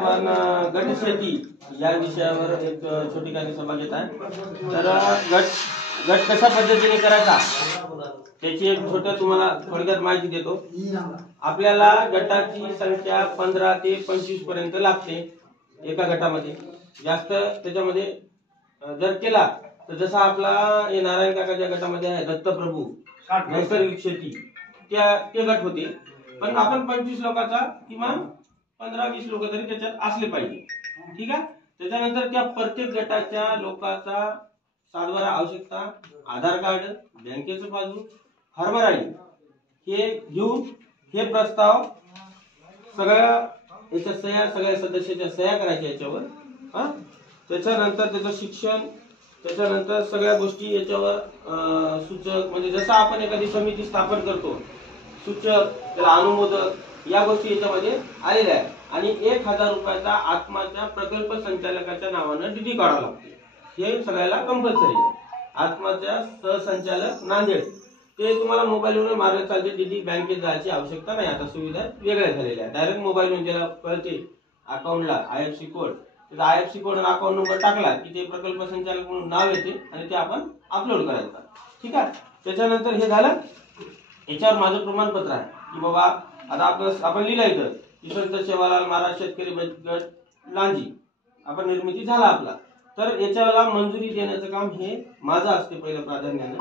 आपण गट शेती या विषयावर एक छोटी काही सभा घेत आहे। तर गट कशा पद्धतीने करायचा त्याची एक तुम्हाला थोडक्यात माहिती देतो। आपल्याला गटाची संख्या 15 ते 25 पर्यंत लागते एका गटामध्ये। जास्त त्याच्यामध्ये जर केला तर जसा आपला हे नारायण काकाच्या गटामध्ये आहे दत्तप्रभू नैसर्गिक शेती ते गट होते, पण आपण 25 लोकांचा किमान 15-20 लोक तरी त्याच्यात असले पाहिजे। ठीक आहे। त्याच्यानंतर त्या प्रत्येक गटाच्या लोकांचा सातबारा आवश्यकता, आधार कार्ड, बँकेचं पासबुक, हरभरा हे घेऊन हे प्रस्ताव सगळ्या याच्या सगळ्या सदस्याच्या सह्या करायच्या याच्यावर। त्याच्यानंतर त्याचं शिक्षण, त्याच्यानंतर सगळ्या गोष्टी याच्यावर सूचक, म्हणजे जसं आपण एखादी समिती स्थापन करतो सूचक, त्याला अनुमोदक, या गोष्टी याच्यामध्ये आलेल्या आहेत। आणि 1000 रुपयाचा आत्माच्या प्रकल्प संचालकाच्या नावानं डीडी काढावा लागते। हे सगळ्याला कंपल्सरी आहे। आत्माच्या सहसंचालक नांदेड ते तुम्हाला मोबाईलवर मारले चालते। डीडी बँकेत जायची आवश्यकता नाही, आता सुविधा वेगळ्या झालेल्या आहेत। डायरेक्ट मोबाईलवरून ज्याला कळते अकाउंटला आयएफसी कोड, त्याचा आयएफसी कोड आणि अकाउंट नंबर टाकला की ते प्रकल्प संचालक म्हणून नाव येते आणि ते आपण अपलोड करायचं। ठीक आहे। त्याच्यानंतर हे झालं, याच्यावर माझं प्रमाणपत्र आहे की बाबा आता आपण लिहिलं इथं की संत सेवालाल महाराज शेतकरी गट लांजी आपण निर्मिती झाला आपला। तर याच्याला मंजुरी देण्याचं काम हे माझं असते पहिलं प्राधान्याने,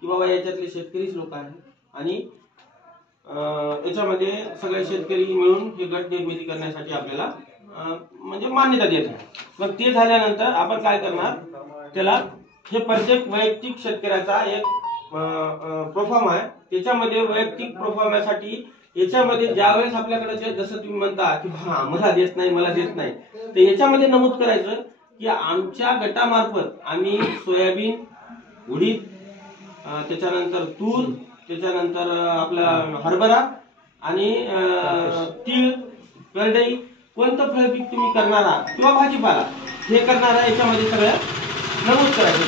की बाबा याच्यातले शेतकरीच लोक आहेत आणि याच्यामध्ये सगळे शेतकरी मिळून हे गट निर्मिती करण्यासाठी आपल्याला म्हणजे मान्यता देत आहे। मग ते झाल्यानंतर आपण काय करणार, त्याला हे प्रत्येक वैयक्तिक शेतकऱ्याचा एक प्रोफॉर्म आहे। त्याच्यामध्ये वैयक्तिक प्रोफॉर्मसाठी याच्यामध्ये ज्यावेळेस आपल्याकडे जसं तुम्ही म्हणता की मला देत नाही, तर याच्यामध्ये नमूद करायचं की आमच्या गटामार्फत आम्ही सोयाबीन, उडीद, त्याच्यानंतर तूर, त्याच्यानंतर आपला हरभरा आणि तीळ, करडई, कोणतं फळपीक तुम्ही करणार आहात किंवा भाजीपाला हे करणार आहे याच्यामध्ये सगळं नमूद करायचं।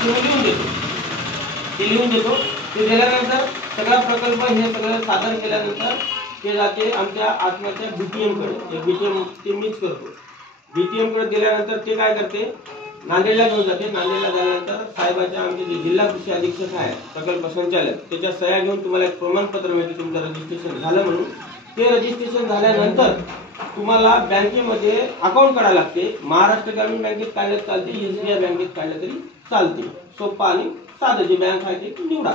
ते लिहून देतो। ते दिल्यानंतर सगळा प्रकल्प हे सगळं सादर केल्यानंतर ते जाते आमच्या आत्माच्या बीटीएम कडे। बीटीएम ते मीच करतो। बीटीएम कडे दिल्यानंतर ते काय करते, नांदेडला घेऊन जाते। नांदेडला झाल्यानंतर साहेबाच्या आमचे जे जिल्हा कृषी अधीक्षक आहे प्रकल्प संचालक, त्याच्या सह्या घेऊन तुम्हाला एक प्रमाणपत्र मिळते तुमचं रजिस्ट्रेशन झालं म्हणून। ते रजिस्ट्रेशन झाल्यानंतर तुम्हाला बँकेमध्ये अकाउंट काढायला लागते। महाराष्ट्र ग्रामीण बँकेत काढलं चालते, एसबीआय बँकेत काढलं तरी चालते। सोपा आणि साधं जे बँक आहे ते निवडा।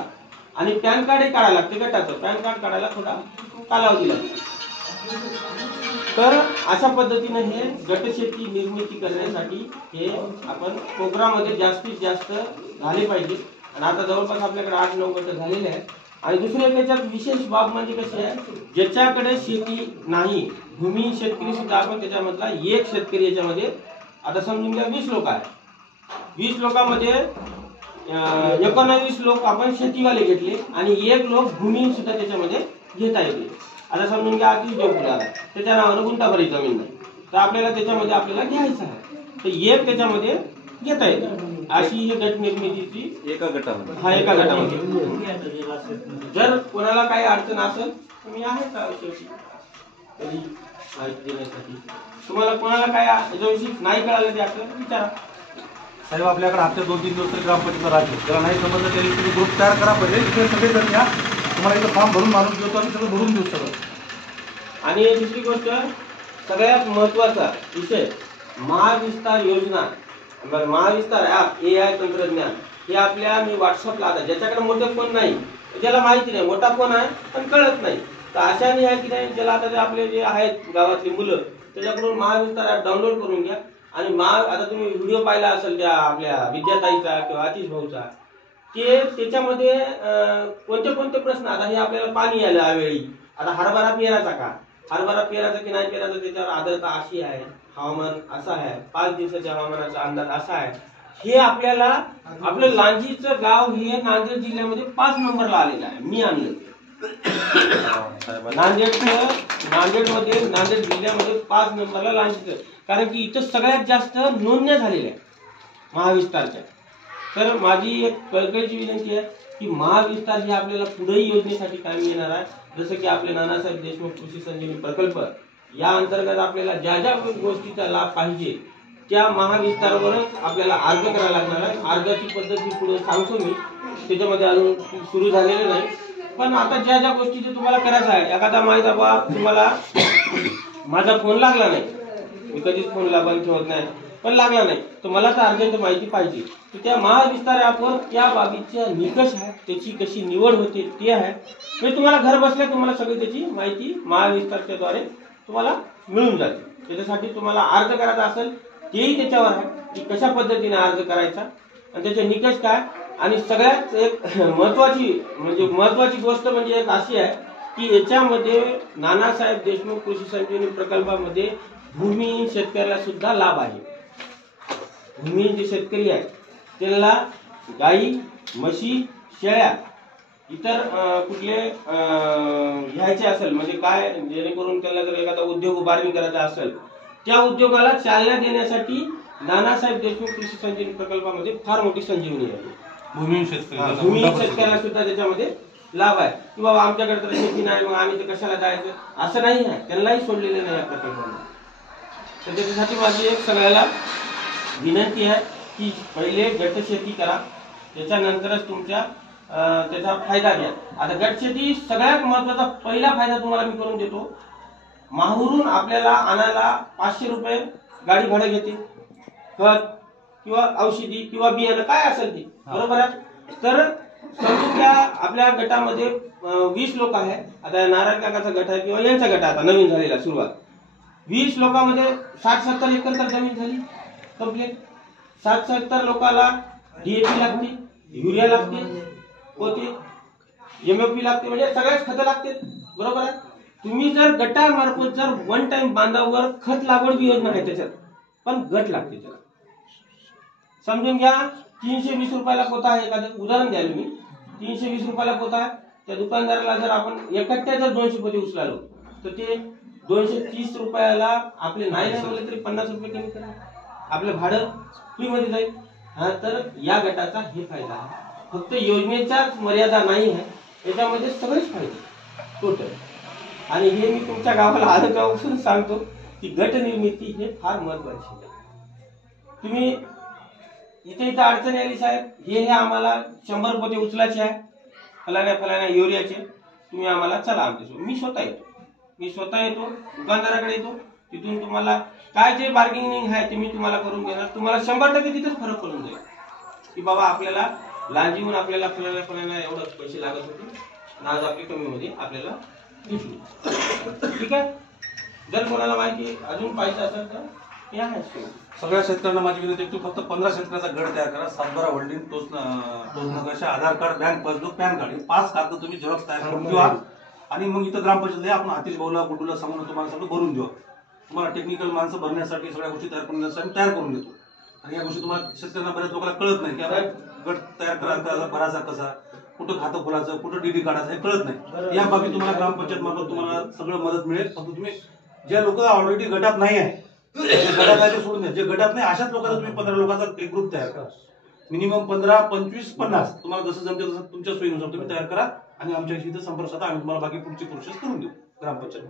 आणि पॅन कार्ड काढायला लागते गटाचं। पॅन कार्ड काढायला थोडा कालावधी लागतो। तर अशा पद्धतीने हे गटशेती निर्मिती करण्यासाठी हे आपण प्रोग्राममध्ये जास्तीत जास्त झाले पाहिजे। आणि आता जवळपास आपल्याकडे 8-9 गट झालेले आहेत। आणि दुसरी त्याच्यात विशेष बाब म्हणजे कशी आहे, ज्याच्याकडे शेती नाही, भूमी शेतकरी सुद्धा आपण त्याच्यामधला एक शेतकरी याच्यामध्ये आता समजून घ्या 20 लोक आहेत। 20 लोकांमध्ये 19 लोक आपण शेतीवाले घेतले आणि 1 लोक भूमी सुद्धा त्याच्यामध्ये घेता येते। आता समजून घ्या अतिश देवपुरा त्याच्या नावानं गुंताभरी जमीन नाही, तर आपल्याला त्याच्यामध्ये आपल्याला घ्यायचं आहे, तर एक त्याच्यामध्ये घेता येते। अशी ही गट निर्मितीची एका गटामध्ये जर कोणाला काही अडचण असेल तर मी आहे का शेवटी माहिती देण्यासाठी। तुम्हाला कोणाला काय याच्याविषयी नाही कळालं ते आपल्याला विचारा। साहेब आपल्याकडे हप्ते 2-3 दिवस तरी ग्रामपंचायत राहते, त्याला नाही समजलं तरी तुम्ही ग्रुप तयार करा पाहिजे। इथे सगळे जण या, तुम्हाला इथं फॉर्म भरून मारून देतो आणि सगळं भरून देऊ सगळं। आणि दुसरी गोष्ट सगळ्यात महत्वाचा विषय, महाविस्तार योजना, महाविस्तार ऍप AI तंत्रज्ञान हे आपल्या मी व्हॉट्सअपला आता ज्याच्याकडे मोठे फोन नाही, ज्याला माहिती नाही, मोठा फोन आहे पण कळत नाही, तर अशाने आहे की नाही ज्याला आता आपले जे आहेत गावातली मुलं त्याच्याकडून महाविस्तार ऍप डाउनलोड करून घ्या। आणि आता तुम्ही व्हिडिओ पाहिला असेल त्या आपल्या विद्याताईचा किंवा आतिश भाऊचा, ते त्याच्यामध्ये कोणते प्रश्न, आता हे आपल्याला पाणी आलं यावेळी, आता हरभरा पेरायचा का, हरभरा पेरायचा की नाही पेरायचा, त्याच्यावर आर्द्रता अशी आहे, हवामान असं आहे, 5 दिवसाच्या हवामानाचा अंदाज असा आहे, हे आपल्याला आपलं लांजीचं गाव हे नांदेड जिल्ह्यामध्ये 5 नंबरला आलेलं आहे। मी आणलं नांदेड जिल्ह्यामध्ये 5 नंबरला लांजीचं, कारण की इथं सगळ्यात जास्त नोंदण्या झालेल्या महाविस्तारच्या। तर माझी एक कळकळीची विनंती आहे की महाविस्तार हे आपल्याला पुढेही योजनेसाठी कामी येणार आहे। जसं की आपले नानासाहेब देशमुख कृषी संजीवनी प्रकल्प या अंतर्गत आपल्याला ज्या ज्या गोष्टीचा लाभ पाहिजे त्या महाविस्तारावरच आपल्याला अर्ज करायला लागणार आहे. अर्जाची पद्धत ही पुढे सांगतो मी, त्याच्यामध्ये अजून सुरू झालेलं नाही. पण आता ज्या ज्या गोष्टीचे तुम्हाला करायचं आहे, एखादा माहिती बा तुम्हाला माझा फोन लागला नाही, मी कधीच फोन बंद ठेवत नाही, पण लागला नाही तर मला तर अर्जंट माहिती पाहिजे, तर त्या महाविस्तार ॲपवर त्या बाबीच्या निकष आहे, त्याची कशी निवड होते ते आहे. म्हणजे तुम्हाला घर बसल्या तुम्हाला सगळी त्याची माहिती महाविस्तारच्या द्वारे तुम्हाला मिळून जाते. त्याच्यासाठी तुम्हाला अर्ज करायचा असेल तेही त्याच्यावर आहे की कशा पद्धतीने अर्ज करायचा आणि त्याचे निकष काय. आणि सगळ्यात एक महत्वाची गोष्ट म्हणजे एक अशी आहे की याच्यामध्ये नानासाहेब देशमुख कृषी संजीवनी प्रकल्पामध्ये भूमिहीन शेतकऱ्याला सुद्धा लाभ आहे. भूमिहीन जे शेतकरी आहेत त्यांना गाई, म्हशी, शेळ्या इतर कुठले घ्यायचे असेल म्हणजे काय, जेणेकरून त्याला जर एखादा उद्योग उभारणी करायचा असेल त्या उद्योगाला चालना देण्यासाठी नानासाहेब देशमुख कृषी संजीवनी प्रकल्पामध्ये फार मोठी संजीवनी आहे. भूमिहीन शेतकऱ्याला सुद्धा त्याच्यामध्ये लाभ आहे की बाबा आमच्याकडे तर शेती नाही, मग आम्ही तर कशाला जायचं, असं नाही आहे. त्यांनाही सोडलेलं नाही या प्रकल्पामध्ये. तर त्याच्यासाठी माझी एक सगळ्याला विनंती आहे की पहिले गटशेती करा, त्याच्यानंतरच तुमच्या त्याचा फायदा घ्या. आता गटशेती सगळ्यात महत्वाचा पहिला फायदा तुम्हाला मी करून देतो. माहूरून आपल्याला आणायला 500 रुपये गाडी भाडं घेते, खत किंवा औषधी किंवा बियाणं काय असेल ते, बरोबर आहे. तर समजून घ्या आपल्या गटामध्ये 20 लोक आहे. आता नारायण काकाचा गट आहे किंवा यांचा गट आता नवीन झालेला सुरुवात, 20 लोकांमध्ये 60-70 एकर तर जमीन झाली कंप्लीट. 60-70 लोकांना DAP लागते, युरिया लागते, होते MOP लागते, म्हणजे सगळ्याच खतं लागते, बरोबर आहे. तुम्ही जर गटामार्फत जर वन टाइम बांधावर खत लागवड योजना आहे त्याच्यात, पण गट लागते त्याला. समजून घ्या 320 रुपयाला पोता आहे, एखादं उदाहरण द्याल मी, 320 रुपयाला पोता आहे. त्या दुकानदाराला जर आपण एकट्या जर 200 पोते उचलालो तर ते 230 रुपयाला आपले नाही बोलले तरी 50 रुपये कमी करा, आपलं भाडं फ्री मध्ये जाईल. हा, तर या गटाचा हे फायदा आहे. फक्त योजनेचाच मर्यादा नाही आहे, याच्यामध्ये सगळेच फायदे टोटल. आणि हे मी तुमच्या गावाला आलं तेव्हापासून सांगतो की गट निर्मिती हे फार महत्वाची आहे. तुम्ही इथे अडचणी आली साहेब, हे आम्हाला 100 पोते उचलायचे आहे, फलाण्या युरियाचे, तुम्ही आम्हाला चला आमच्यासोबत. मी स्वतः येतो दुकानदाराकडे येतो, तिथून तुम्हाला काय जे बार्गेनिंग आहे ते मी तुम्हाला करून देणार. तुम्हाला 100% तिथेच फरक पडून जाईल की बाबा आपल्याला लांजीहून आपल्याला फलाण्या एवढं पैसे लागत होते, आज आपली कमी मध्ये आपल्याला दिसली. ठीक आहे. जर कोणाला माहिती अजून पाहिजे असेल तर हे आहे. सगळ्या शेतकऱ्यांना माझी विनंती आहे की फक्त 15 शेतकऱ्याचा गट तयार करा. 7-12 होल्डिंग, तोच नकाशा, Aadhaar card, bank passbook, PAN card, हे 5 कागद तुम्ही झेरॉक्स तयार करून ठेवा. आणि मग इथं ग्रामपंचायत आपण हातीश भाऊला, गुड्डूला सांगून तुम्हाला सगळं भरून देऊ. तुम्हाला टेक्निकल माणसं भरण्यासाठी सगळ्या गोष्टी तयार करून तयार करून देतो. आणि या गोष्टी तुम्हाला शेतकऱ्यांना बऱ्याच लोकांना कळत नाही की आपण गट तयार करायचा, भरायचा कसा, कुठं खातं खोलायचं, कुठं DD काढायचं हे कळत नाही. या बाबतीत तुम्हाला ग्रामपंचायत मार्फत तुम्हाला सगळं मदत मिळेल. फक्त तुम्ही ज्या लोक ऑलरेडी गटात नाही आहे, गटात आहे ते सोडून द्या. जे गटात नाही अशाच लोकांचा तुम्ही 15 लोकांचा एक ग्रुप तयार करा. मिनिमम 15, 25, 50 तुम्हाला जसं जमते तसं तुमच्या सोयीनुसार तुम्ही तयार करा आणि आमच्याशी इथं संपर्क साधा. आम्ही तुम्हाला बाकी पुढची प्रोसेस करून देऊ ग्रामपंचायत.